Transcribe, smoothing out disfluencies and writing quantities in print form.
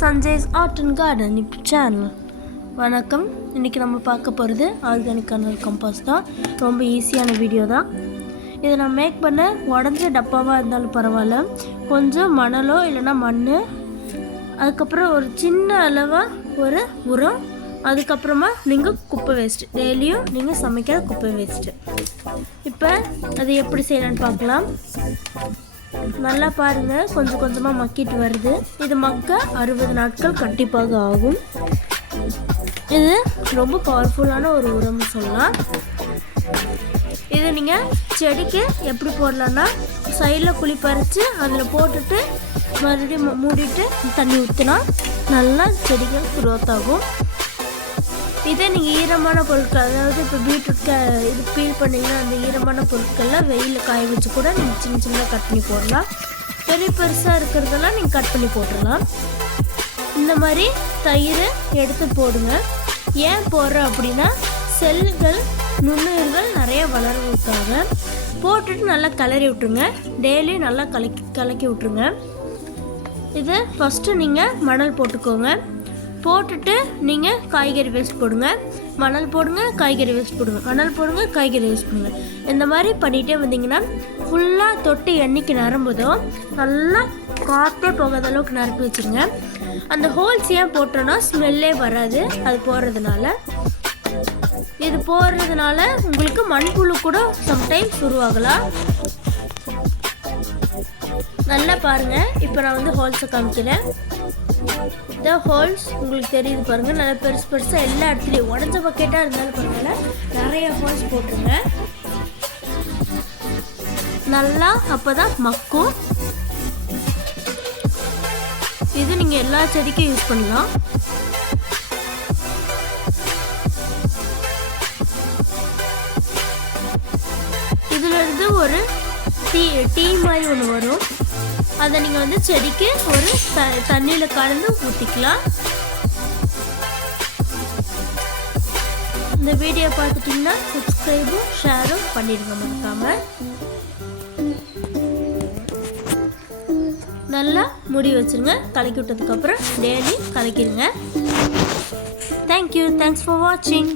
சஞ்சய்ஸ் art and garden channel. வணக்கம். இன்றைக்கி நம்ம பார்க்க போகிறது ஆர்கானிக் கர்னல் கம்போஸ்ட் தான். ரொம்ப ஈஸியான வீடியோ தான். இதை நான் மேக் பண்ண உடஞ்ச டப்பாவாக இருந்தாலும் பரவாயில்ல, கொஞ்சம் மணலோ இல்லைன்னா மண், அதுக்கப்புறம் ஒரு சின்ன அளவாக ஒரு உரம், அதுக்கப்புறமா நீங்கள் குப்பை வேஸ்ட்டு, டெய்லியும் நீங்கள் சமைக்கிற குப்பை வேஸ்ட்டு. இப்போ அது எப்படி செய்யலான்னு பார்க்கலாம். நல்லா பாருங்கள், கொஞ்சம் கொஞ்சமாக மக்கிட்டு வருது. இது மக்க 60 நாட்கள் கண்டிப்பாக ஆகும். இது ரொம்ப பவர்ஃபுல்லான ஒரு உரம்னு சொல்லலாம். இது நீங்கள் செடிக்கு எப்படி போடலான்னா, சைடில் குழி பறித்து அதில் போட்டுட்டு மறுபடியும் மூடிட்டு தண்ணி ஊற்றினா நல்லா செடிகள் குரோத் ஆகும். இதே நீங்கள் ஈரமான பொருட்கள், அதாவது இப்போ பீட்ரூட் இது பீல் பண்ணிங்கன்னா அந்த ஈரமான பொருட்கள்லாம் வெயிலில் காய வச்சு கூட நீங்கள் சின்ன சின்னதாக கட் பண்ணி போடலாம். பெருசாக இருக்கிறதெல்லாம் நீங்கள் கட் பண்ணி போட்டுடலாம். இந்த மாதிரி தயிர் எடுத்து போடுங்க. ஏன் போடுறோம் அப்படின்னா, செல்கள் நுண்ணுயிர்கள் நிறைய வளர்றதுக்காக. போட்டுட்டு நல்லா கிளறி விட்டுருங்க. டெய்லியும் நல்லா கலக்கி விட்ருங்க. இது ஃபஸ்ட்டு நீங்கள் மணல் போட்டுக்கோங்க. போட்டுட்டு நீங்கள் காய்கறி வேஸ்ட் போடுங்க. மணல் போடுங்க, காய்கறி வேஸ்ட் போடுங்க, மணல் போடுங்க, காய்கறி வேஸ்ட் போடுங்க. இந்த மாதிரி பண்ணிகிட்டே வந்தீங்கன்னா ஃபுல்லாக தொட்டு எண்ணெய்க்கு நிரம்புதோ நல்லா காற்றே போகாத அளவுக்கு நிரப்பி வச்சுருங்க. அந்த ஹோல்ஸ் ஏன் போட்டோன்னா ஸ்மெல்லே வராது. அது போடுறதுனால, இது போடுறதுனால உங்களுக்கு மண்புழு கூட சம்டைம்ஸ் உருவாகலாம். நல்லா பாருங்கள். இப்போ நான் வந்து ஹோல்ஸை காமிக்கிறேன். இந்த ஹோல்ஸ் உங்களுக்கு தெரியுது பாருங்கள், நல்லா பெருசாக எல்லா இடத்துலையும் உடஞ்ச பக்கெட்டாக இருந்தாலும் பரவாயில்ல, நிறைய ஹோல்ஸ் போட்டுருங்க நல்லா. அப்போ தான் மக்கும். இது நீங்கள் எல்லா செடிக்கும் யூஸ் பண்ணலாம். இதிலிருந்து ஒரு டீ மாதிரி ஒன்று வரும். அதை நீங்கள் வந்து செடிக்கு ஒரு தண்ணியில் கலந்து ஊற்றிக்கலாம். இந்த வீடியோ பார்த்துட்டிங்கன்னா சப்ஸ்கிரைபும் ஷேரும் பண்ணிடுங்க மறக்காமல். நல்லா முடி வச்சுருங்க. கலக்கி விட்டதுக்கப்புறம் டெய்லி கலக்கிடுங்க. தேங்க்யூ. தேங்க்ஸ் ஃபார் வாட்சிங்.